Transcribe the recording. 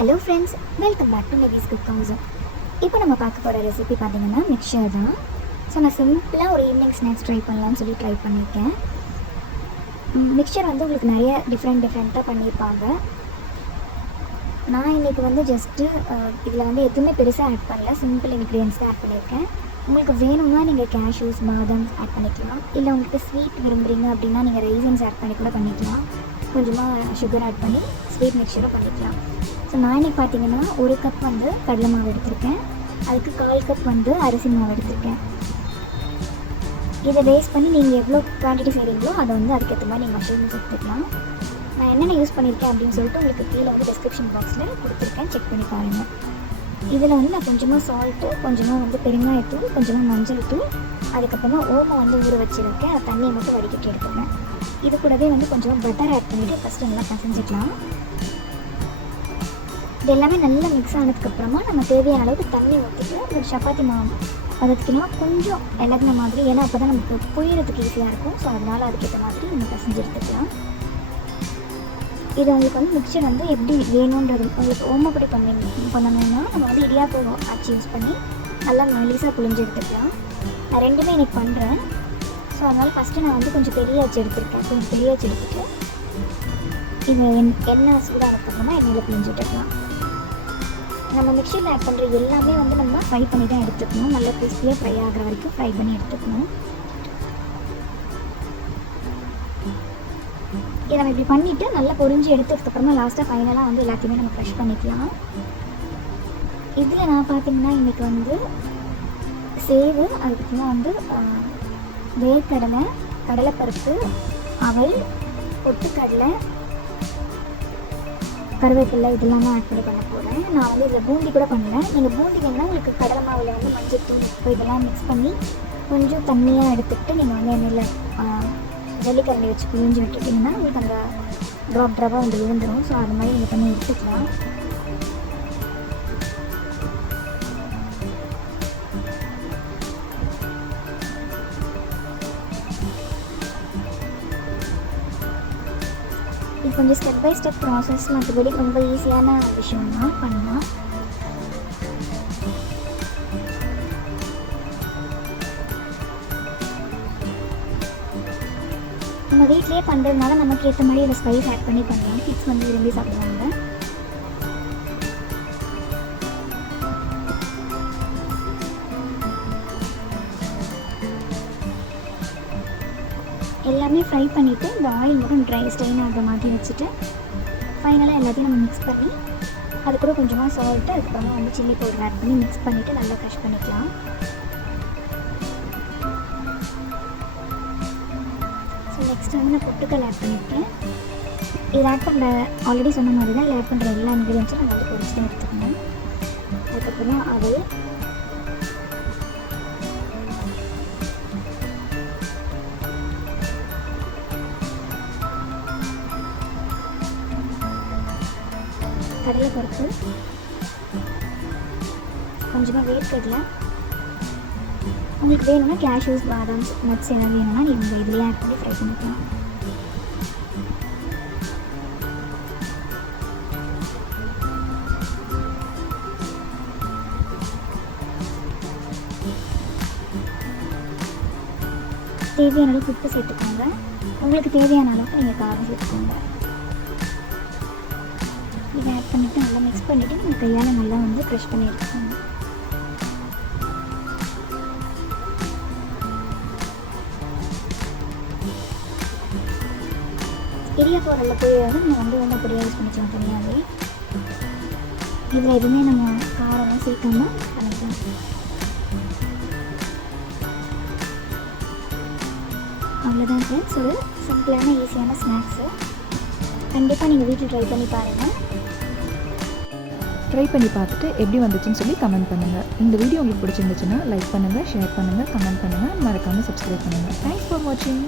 Hello friends, welcome back to Nevis cook house. இப்போ நம்ம பார்க்க போகிற ரெசிபி பார்த்தீங்கன்னா மிக்சர் தான். ஸோ நான் சிம்பிளாக ஒரு ஈவினிங் ஸ்நாக்ஸ் ட்ரை பண்ணலாம்னு சொல்லி ட்ரை பண்ணியிருக்கேன். மிக்சர் வந்து உங்களுக்கு நிறைய டிஃப்ரெண்ட்டாக பண்ணியிருப்பாங்க. நான் இன்றைக்கி வந்து ஜஸ்ட்டு இதில் வந்து எதுவுமே பெருசாக ஆட் பண்ணல, சிம்பிள் இன்க்ரீடியன்ஸ் தான் ஆட் பண்ணியிருக்கேன். உங்களுக்கு வேணும்னா நீங்கள் கேஷ்யூஸ், பாதாம் ஆட் பண்ணிக்கலாம். இல்லை உங்களுக்கு ஸ்வீட் விரும்புகிறீங்க அப்படின்னா நீங்கள் ரைசன்ஸ் ஆட் பண்ணி கூட பண்ணிக்கலாம். கொஞ்சமாக சுகர் ஆட் பண்ணி ஸ்வீட் மிக்சரும் பண்ணிக்கலாம். ஸோ நான் இன்றைக்கி பார்த்தீங்கன்னா 1 கப் வந்து கடலை மாவு எடுத்திருக்கேன். அதுக்கு 1/4 கப் வந்து அரிசி மாவு எடுத்திருக்கேன். இதை பேஸ் பண்ணி நீங்கள் எவ்வளோ குவான்டிட்டி செய்கிறீங்களோ அதை வந்து அதுக்கேற்ற மாதிரி நீங்கள் மெஷர்மெண்ட்ஸ் எடுத்துக்கலாம். நான் என்னென்ன யூஸ் பண்ணியிருக்கேன் அப்படின்னு சொல்லிட்டு உங்களுக்கு கீழே வந்து டிஸ்கிரிப்ஷன் பாக்ஸில் கொடுத்துருக்கேன், செக் பண்ணி பாருங்கள். இதில் வந்து நான் கொஞ்சமாக சால்ட்டு, கொஞ்சமாக வந்து பெருங்காயத்தூள், கொஞ்சமாக மஞ்சள் தூள், அதுக்கப்புறமா ஓமம் வந்து ஊற வச்சுருக்கேன். அது தண்ணியை மட்டும் வடிகட்டி எடுத்துக்கிறேன். இது கூடவே வந்து கொஞ்சமாக பட்டர் ஆட் பண்ணிவிட்டு ஃபஸ்ட்டு நல்லா பசஞ்சிக்கலாம். இது எல்லாமே நல்லா மிக்ஸ் ஆனதுக்கப்புறமா நம்ம தேவையான அளவுக்கு தண்ணி ஊற்றிட்டு ஒரு சப்பாத்தி மாவு பதத்துக்குனா கொஞ்சம் இலகுன மாதிரி, ஏன்னா அப்போ தான் நமக்கு புழியறதுக்கு ஈஸியாக இருக்கும். ஸோ அதனால் அதுக்கேற்ற மாதிரி நம்ம பசஞ்சு எடுத்துக்கலாம். இது உங்களுக்கு வந்து மிக்சர் வந்து எப்படி வேணுன்றது உங்களுக்கு ஓமப்படி பண்ணணும்னா நம்ம வந்து இடியாப்பம் ஆச்சி யூஸ் பண்ணி நல்லா மெலிசாக புழிஞ்சு எடுத்துக்கலாம். நான் ரெண்டுமே இன்றைக்கி பண்ணுறேன். ஸோ அதனால் ஃபஸ்ட்டு நான் வந்து கொஞ்சம் பெரிய ஆச்சி எடுத்துருக்கேன். கொஞ்சம் பெரிய ஆச்சி எடுத்துகிட்டு இது எண்ணெய் சூடாகிறதுக்கப்புறமா எண்ணெயில் புழிஞ்சுட்டுக்கலாம். நம்ம மிக்சியில் ஆட் பண்ணுற எல்லாமே வந்து நம்ம ஃப்ரை பண்ணி தான் எடுத்துக்கணும். நல்லா கிறிஸ்பியாக ஃப்ரை ஆகிற வரைக்கும் ஃப்ரை பண்ணி எடுத்துக்கணும். இதை நம்ம இப்படி பண்ணிவிட்டு நல்லா பொரிஞ்சு எடுத்ததுக்கப்புறமா லாஸ்ட்டாக ஃபைனலாக வந்து எல்லாத்தையுமே நம்ம ஃப்ரெஷ் பண்ணிக்கலாம். இதில் நான் பார்த்திங்கன்னா இன்றைக்கி வந்து சேவு, அதுக்கப்புறமா வந்து வேர்க்கடலை, கடலைப்பருப்பு, அவல், பொட்டுக்கடலை, கருவேப்பிலை இதெல்லாமே ஆட் பண்ணி பண்ண போகிறேன். நான் வந்து இதில் பூந்தி கூட பண்ணல. நீங்கள் பூந்தி வேணுன்னா உங்களுக்கு கடலை மாவில் வந்து மஞ்சள் தூள், உப்பு இதெல்லாம் மிக்ஸ் பண்ணி கொஞ்சம் தண்ணியாக எடுத்துக்கிட்டு நீங்கள் வந்து எண்ணெயில் ஜல்லிக்கரண்டி வச்சு புழிஞ்சு விட்டுட்டிங்கன்னா உங்களுக்கு அந்த ட்ராப்பாக வந்து விழுந்துடும். ஸோ அது மாதிரி நீங்கள் பண்ணி எடுத்துக்கலாம். இது கொஞ்சம் ஸ்டெப் பை ஸ்டெப் ப்ராசஸ், மற்றபடி ரொம்ப ஈஸியான விஷயம் தான், பண்ணலாம். நம்ம வீட்லேயே பண்ணுறதுனால நமக்கு ஏற்ற மாதிரி இதை ஸ்பைஸ் ஆட் பண்ணி பண்ணலாம். கிட்ஸ் வந்து விரும்பி சாப்பிடுவாங்க. எல்லாமே ஃப்ரை பண்ணிவிட்டு இந்த ஆயில் மட்டும் ஸ்ட்ரெயின் ஆகிற மாதிரி வச்சுட்டு ஃபைனலாக எல்லாத்தையும் நம்ம மிக்ஸ் பண்ணி அது கூட கொஞ்சமாக சால்ட்டு, அதுக்கப்புறமா வந்து சில்லி பவுடர் ஆட் பண்ணி மிக்ஸ் பண்ணிவிட்டு நல்லா க்ரஷ் பண்ணிக்கலாம். ஸோ நெக்ஸ்ட் வந்து நான் பொட்டுக்கல் ஆட் பண்ணியிருக்கேன். இது ஆட் பண்ணுற ஆல்ரெடி சொன்ன மாதிரி தான் ஆட் பண்ணுற எல்லா இன்க்ரீடியன்ஸும் நம்ம வந்து பொரிச்சு எடுத்துக்கணும். அதுக்கப்புறமா அவல், கடலைப்பருப்பு, கொஞ்சமாக வேர்க்கடலை, உங்களுக்கு வேணும்னா கேஷ்யூஸ், பாதாம், நட்ஸ் எதாவது வேணும்னா நீங்கள் இதிலே ஆட் பண்ணி ஃப்ரை பண்ணிக்கலாம். தேவையான அளவுக்கு உப்பு சேர்த்துக்கோங்க. உங்களுக்கு தேவையான அளவுக்கு நீங்கள் காரம் சேர்த்துக்கோங்க. இதை ஆட் பண்ணிவிட்டு நல்லா மிக்ஸ் பண்ணிவிட்டு நீங்கள் கையால் நல்லா வந்து க்ரஷ் பண்ணி எடுத்துக்கோங்க. இடியாப்பம் உரல்ல போய் வந்து நம்ம வந்து ரொம்ப பொடியாக யூஸ் பண்ணிக்கலாம் தனியாகவே. இதில் எதுவுமே நம்ம காரம் சேர்க்காமல் பண்ணிக்கலாம். அவ்வளோதான் ஃப்ரெண்ட்ஸ், ஒரு சிம்பிளான ஈஸியான ஸ்நாக்ஸு. கண்டிப்பாக நீங்கள் வீட்டில் ட்ரை பண்ணி பாருங்கள். ட்ரை பண்ணி பார்த்துட்டு எப்படி வந்துச்சுன்னு சொல்லி கமெண்ட் பண்ணுங்கள். இந்த வீடியோ உங்களுக்கு பிடிச்சிருந்துச்சுன்னா லைக் பண்ணுங்கள், ஷேர் பண்ணுங்கள், கமெண்ட் பண்ணுங்கள், மறக்காமல் சப்ஸ்கிரைப் பண்ணுங்கள். தேங்க்ஸ் ஃபார் வாட்சிங்.